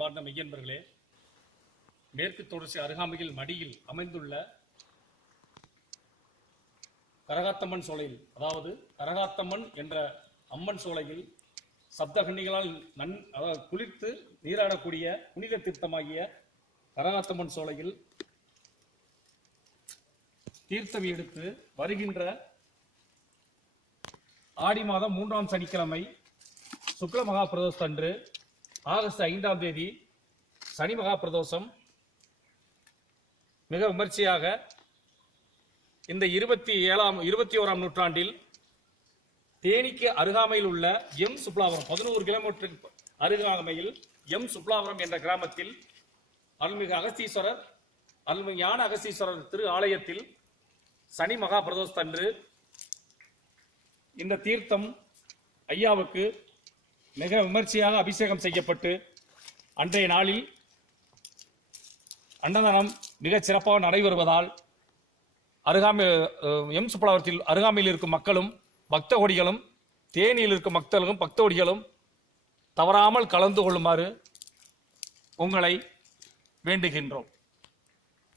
அன்பார்ந்த மெய்யன்பர்களே, மேற்கு தொடர்ச்சி அருகாமையில் மடியில் அமைந்துள்ள கரகாத்தம்மன் சோலையில், அதாவது கரகாத்தம்மன் என்ற அம்மன் சோலையில் சப்தகன்னிகளால் குளிர்த்து நீராடக்கூடிய புனித தீர்த்தமாகிய கரகாத்தம்மன் சோலையில் தீர்த்தம் எடுத்து வருகின்ற ஆடி மாதம் 3ஆம் சனிக்கிழமை சுக்ல மகா பிரதோஷத்தன்று ஆகஸ்ட் 5ஆம் தேதி சனி மகா பிரதோஷம் மிக விமர்சையாக இந்த 21ஆம் நூற்றாண்டில் தேனிக்கு அருகாமையில் உள்ள எம் சுப்லாவரம் 11 கிலோமீட்டர் அருகாமையில் எம் சுப்லாவரம் என்ற கிராமத்தில் அருள்மிகு அகஸ்தீஸ்வரர் அருள்மிகு ஞான அகஸ்தீஸ்வரர் திரு ஆலயத்தில் சனி மகா பிரதோஷத்தன்று இந்த தீர்த்தம் ஐயாவுக்கு மிக விமர்சையாக அபிஷேகம் செய்யப்பட்டு அன்றைய நாளில் அன்னதானம் மிகச் சிறப்பாக நடைபெறுவதால் எம் சுப்லாவரத்தில் அருகாமையில் இருக்கும் மக்களும் பக்த கோடிகளும் தேனியில் இருக்கும் பக்தர்களும் பக்த கோடிகளும் தவறாமல் கலந்து கொள்ளுமாறு உங்களை வேண்டுகின்றோம்.